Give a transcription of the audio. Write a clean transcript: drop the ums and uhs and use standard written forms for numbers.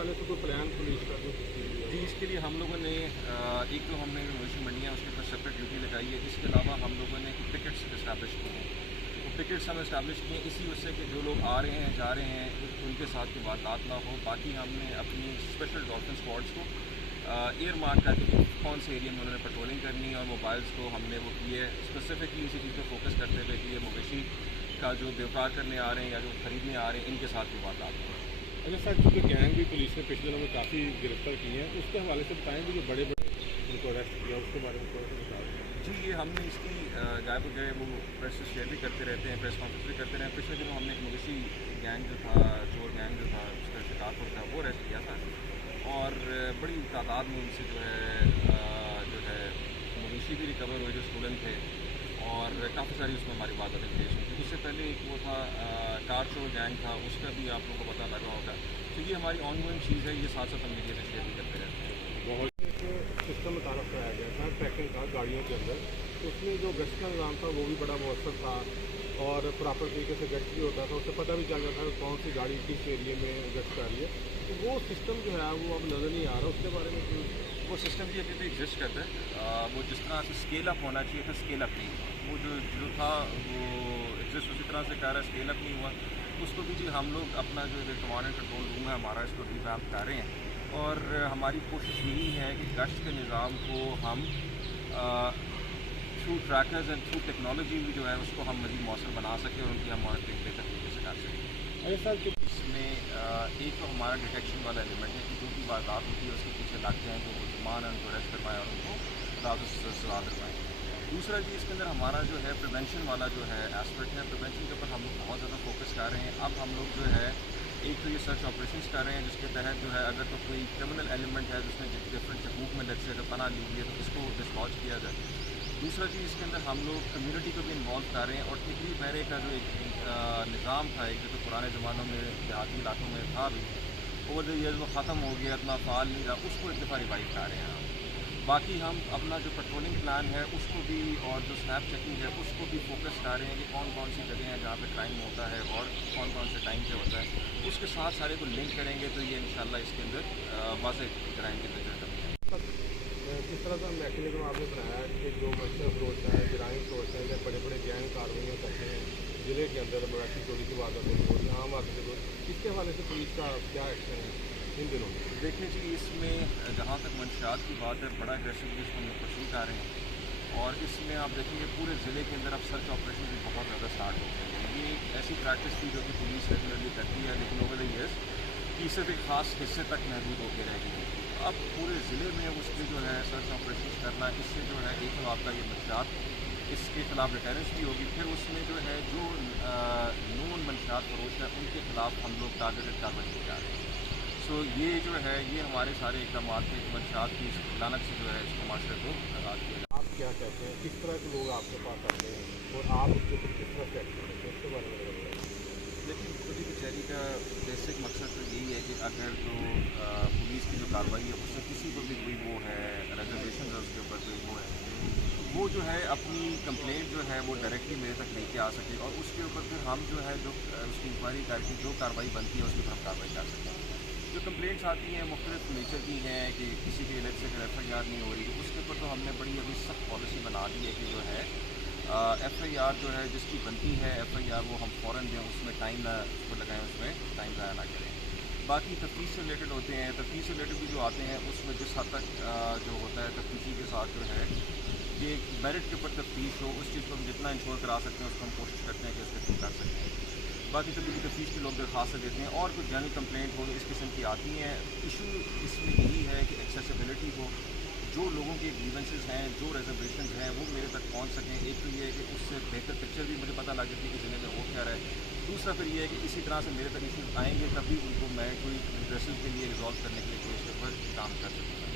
हवाले से कोई प्लान पुलिस का कुछ जी, इसके लिए हम लोगों ने एक तो हमने मवेशी मंडियाँ उसके ऊपर सेपरेट ड्यूटी लगाई है। इसके अलावा हम लोगों ने पिकेट्स इस्टेब्लिश किए हैं। तो पिकेट्स हम इस्टेब्लिश किए इसी वजह से कि जो लोग आ रहे हैं जा रहे हैं उनके साथ कोई वारदात ना हो। बाकी हमने अपनी स्पेशल डॉल्फिन स्क्वाड्स को एयर मार्क करके कि कौन से एरिया में उन्होंने पेट्रोलिंग करनी है, और मोबाइल्स को हमने वो किए स्पेसिफिकली इसी चीज़ पर फोकस करते हुए कि ये मवेशी का जो व्यापार करने आ रहे हैं या जो खरीदने आ रहे हैं इनके साथ कोई वारदात हो। अच्छा सर, चूँकि गैंग भी पुलिस ने पिछले दिनों में काफ़ी गिरफ्तार की हैं, उसके हवाले से बताएँ कि जो बड़े बड़े उनको अरेस्ट किया उसके बारे में थोड़ा सा बता दें। जी, ये हमने इसकी गायब गए वो प्रेस से शेयर भी करते रहते हैं, प्रेस कॉन्फ्रेंस भी करते रहे हैं। पिछले दिनों हमने एक मवेशी गैंग जो था, चोर गैंग जो था, उसका शिकारपुर था, वो अरेस्ट किया था, और बड़ी तादाद में उनसे जो है मवेशी भी रिकवर हुए जो स्टूडेंट थे, और काफ़ी सारी उसमें हमारी वारदातें पेश हुई थी। उससे पहले एक वो था कार चोर गैंग था, उसका भी आप लोगों को पता लगा होगा। तो ये हमारी ऑन गोइंग चीज़ है, ये साथ साथ हम मीडिया से शेयर भी करते रहते हैं। बहुत एक सिस्टम मुतारफ़ कराया गया था ट्रैकिंग का गाड़ियों के अंदर, उसमें जो गश्त का निज़ाम था वो भी बड़ा मौसर था, और प्रॉपर तरीके से गश्त भी होता था, उससे पता भी चल जाता था कौन सी गाड़ी किस एरिए में गश्त कर रही है। तो वो सिस्टम जो है वो अब नज़र नहीं आ रहा, उसके बारे में वो सिस्टम भी अभी भी एग्जिस्ट करता है। वो जिस तरह से स्केल अप होना चाहिए था, स्केल अप नहीं हुआ। वो जो था वो एग्जिस्ट उसी तरह से कर रहा है, स्केल अप नहीं हुआ। उसको भी जी हम लोग अपना जो कमांड एंड कंट्रोल रूम है हमारा, इसको रिवैम्प कर रहे हैं, और हमारी कोशिश यही है कि गश्त के निज़ाम को हम through trackers and through technology भी जो है उसको हम मज़ीद मौसर बना सकें और उनकी हम मॉनिटरिंग बेहतर तरीके से कर सकें। अरे सर इसमें एक तो हमारा डिटेक्शन वाला एलिमेंट है कि जो भी वारदात होती है उसके पीछे लग जाएँ तो वो जुर्मान है उनको अरेस्ट करवाएँ और उनको सजा दिलवाएँ। दूसरा जी, इसके अंदर हमारा जो है प्रिवेंशन वाला जो है एस्पेक्ट है, प्रिवेंशन के ऊपर हम लोग बहुत ज़्यादा फोकस कर रहे हैं। अब हम लोग जो है एक तो ये सर्च ऑपरेशंस कर रहे हैं जिसके तहत जो है अगर तो कोई क्रिमिनल एलिमेंट है जिसने डिफरेंट शकूक में लेट से अगर पनाह ली है तो इसको डिस्लॉज किया जाए। दूसरा चीज़, इसके अंदर हम लोग कम्युनिटी को भी इन्वॉल्व कर रहे हैं, और टिकरी पहरे का जो एक निज़ाम था, एक जो तो पुराने ज़मानों में देहाती इलाकों में था भी, ओवर द ईयर्स वो ख़त्म हो गया, इतना फाल नहीं रहा, उसको एक दफ़ा रिवाइव कर रहे हैं हम। बाकी हम अपना जो पेट्रोलिंग प्लान है उसको भी, और जो स्नैप चेकिंग है उसको भी फोकस कर रहे हैं कि कौन कौन सी जगह हैं जहाँ पे क्राइम होता है और कौन कौन से टाइम पे होता है। उसके साथ सारे को लिंक करेंगे तो ये इंशाल्लाह इसके अंदर वाज़ेह क्राइम के अंदर कमी है। किस तरह का मैकेनिज्म आपने बनाया कि जो मशहूर अप्रोच है, जराइम सोच है, या बड़े बड़े गैंग कार्रवाइयाँ करते हैं ज़िले के अंदर, मराठी चोरी की वारदातें हो, आम आदमी को, इसके हवाले से पुलिस का क्या एक्शन है इन दिनों में? देखिए जी, इसमें जहाँ तक मंशियात की बात है, बड़ा एग्रेसिवली इसको हम लोग परस्यू कर रहे हैं, और इसमें आप देखेंगे पूरे ज़िले के अंदर अब सर्च ऑपरेशन भी बहुत ज़्यादा स्टार्ट हो गए हैं। ये एक ऐसी प्रैक्टिस थी जो कि पुलिस रेगुलरली करती है, लेकिन ओवर द ईयर्स कि सिर्फ एक ख़ास हिस्से तक महदूद होकर रह गई है। अब पूरे ज़िले में उसकी जो है सर्च ऑपरेशन करना, इससे जो है एक तो आपका ये मंशियात, इसके ख़िलाफ़ डिटेरेंस भी होगी, फिर उसमें जो है जो नून मंशियात फरोश है उनके ख़िलाफ़ हम लोग टारगेटेड कार्रवाई की जा रहे हैं। सो ये जो है ये हमारे सारे इक़दाम थे कि मंशियात की लानत से जो है इसको माशरे को आज़ाद किया जाए। आप क्या कहते हैं, किस तरह के लोग आपके पास आते हैं और आप उसके ऊपर किस तरह से एक्शन करते हैं, उसके बारे में बताइए। लेकिन खुदी कचहरी का बेसिक मकसद तो यही है कि अगर जो पुलिस की जो कार्रवाई है उससे किसी को भी कोई वो है रिजर्वेशन है उसके ऊपर कोई वो है, वो जो है अपनी कंप्लेंट जो है वो डायरेक्टली मेरे तक लेके आ सके, और उसके ऊपर फिर हम जो है जो उसकी इंक्वायरी करके जो कार्रवाई बनती है उसके ऊपर हम कार्रवाई कर सकते हैं। जो कंप्लेंट्स आती हैं मुख्तलिफ नेचर की हैं कि किसी के अलग से अगर FIR नहीं हो रही तो उसके ऊपर तो हमने बड़ी अभी सख्त पॉलिसी बना दी है कि जो है FIR जो है जिसकी बनती है FIR वो हम फ़ौरन दें, उसमें टाइम ना उसको लगाएं, उसमें टाइम ज़ाया ना करें। बाकी तफ्तीश से रिलेटेड होते हैं, तफ्तीश से रिलेटेड भी जो आते हैं उसमें जिस हद तक जो होता है तफ्तीशी के साथ जो है ये मेरिट के ऊपर तफ्तीश हो, उस चीज़ को हम जितना इंश्योर करा सकते हैं उसको हम कोशिश करते हैं कि इसके थ्रू कर सकते हैं। बाकी कभी भी तफ्तीश के लोग दरख्वास्त देते हैं, और कुछ जनरल कंप्लेंट हो इस किस्म की आती हैं। इशू इसमें यही है कि एक्सेसिबिलिटी हो, जो लोगों के ग्रीवेंसेस हैं, जो रिजर्वेशन हैं वो मेरे तक पहुंच सकें। एक तो ये है कि उससे बेहतर पिक्चर भी मुझे पता लग जाती है कि ज़िले में हो क्या रहा है। दूसरा फिर ये है कि इसी तरह से मेरे तक इशूज़ आएंगे तभी उनको मैं कोई रिड्रेसल के लिए रिजॉल्व करने के लिए केस के ऊपर काम कर सकूँगा।